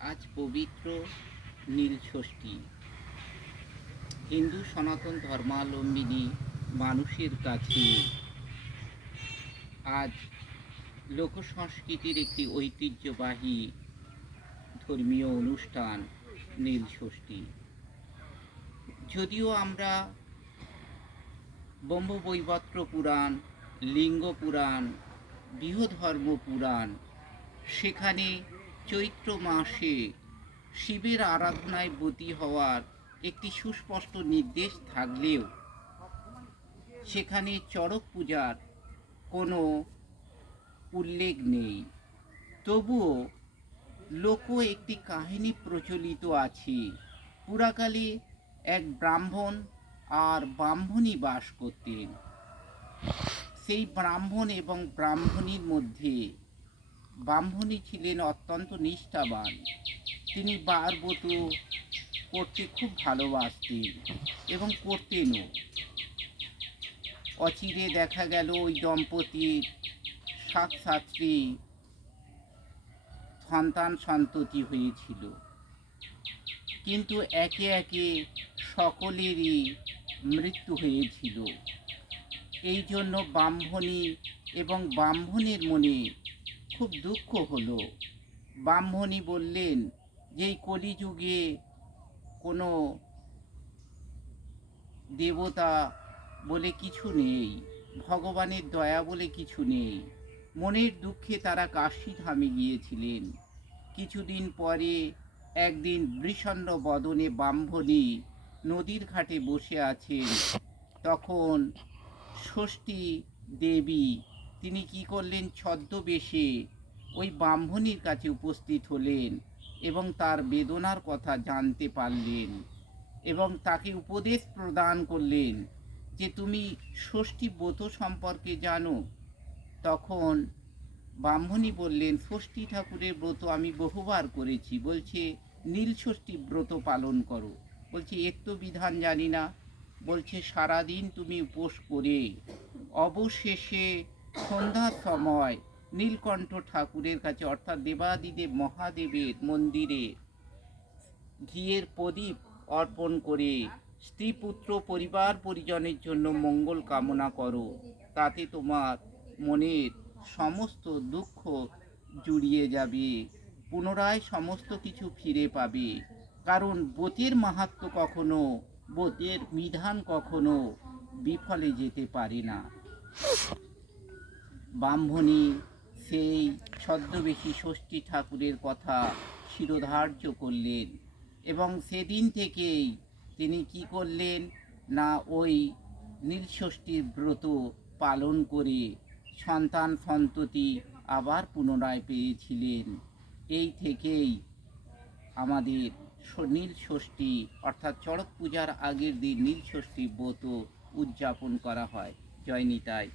আজ পবিত্র নীল ষষ্ঠী। হিন্দু সনাতন ধর্মাবলম্বিনী মানুষের কাছে আজ লোকসংস্কৃতির একটি ঐতিহ্যবাহী ধর্মীয় অনুষ্ঠান নীল ষষ্ঠী। যদিও আমরা ব্রহ্মবৈবর্ত পুরাণ, লিঙ্গ পুরাণ, বৃহধর্ম পুরাণ, সেখানে চৈত্র মাসে শিবের আরাধনায় ব্রতী হওয়ার একটি সুস্পষ্ট নির্দেশ থাকলেও সেখানে চড়ক পূজার কোনো উল্লেখ নেই। তবুও একটি কাহিনী প্রচলিত আছে। পুরাকালে এক ব্রাহ্মণ আর ব্রাহ্মণী বাস করতেন। সেই ব্রাহ্মণ এবং ব্রাহ্মণীর মধ্যে ব্রাহ্মণী ছিলেন অত্যন্ত নিষ্ঠাবান। তিনি বারব্রত করতে খুব ভালোবাসতেন এবং করতেনও। অচিরে দেখা গেল ওই দম্পতির সাত সাতটি সন্ততি হয়েছিল, কিন্তু একে একে সকলেরই মৃত্যু হয়েছিল। এই জন্য ব্রাহ্মণী এবং ব্রাহ্মণের মনে খুব দুঃখ হলো। ব্রাহ্মণী বললেন যে এই কলিযুগে কোনো দেবতা বলে কিছু নেই, ভগবানের দয়া বলে কিছু নেই। মনের দুঃখে তারা কাশীধামে গিয়েছিলেন। কিছুদিন পরে একদিন বিষণ্ণ বদনে ব্রাহ্মণী নদীর ঘাটে বসে আছেন। তখন ষষ্ঠী দেবী তিনি কি করলেন, ছদ্মবেশে ওই ব্রাহ্মণীর কাছে উপস্থিত হলেন এবং তার বেদনার কথা জানতে পারলেন এবং তাকে উপদেশ প্রদান করলেন যে তুমি ষষ্ঠী ব্রত সম্পর্কে জানো। তখন ব্রাহ্মণী বললেন, ষষ্ঠী ঠাকুরের ব্রত আমি বহুবার করেছি। বলছে নীল ষষ্ঠী ব্রত পালন করো। বলছে এর তো বিধান জানি না। বলছে সারাদিন তুমি উপোস করে অবশেষে সন্ধ্যার সময় নীলকণ্ঠ ঠাকুরের কাছে অর্থাৎ দেবাদিদেব মহাদেবের মন্দিরে ঘিয়ের প্রদীপ অর্পণ করে স্ত্রী পুত্র পরিবার পরিজনের জন্য মঙ্গল কামনা করো। তাতে তোমার মনের সমস্ত দুঃখ জুড়িয়ে যাবে, পুনরায় সমস্ত কিছু ফিরে পাবে। কারণ ব্রতের মাহাত্ম্য কখনো, ব্রতের বিধান কখনো বিফলে যেতে পারে না। ব্রাহ্মণী সেই ছদ্মবেশী ষষ্ঠী ঠাকুরের কথা শিরোধার্য করলেন এবং সেদিন থেকেই তিনি কি করলেন না ওই নীলষষ্ঠীর ব্রত পালন করে সন্তান সন্ততি আবার পুনরায় পেয়েছিলেন। এই থেকেই আমাদের নীল ষষ্ঠী অর্থাৎ চড়ক পূজার আগের দিন নীল ষষ্ঠী ব্রত উদযাপন করা হয়। জয় নিতাই।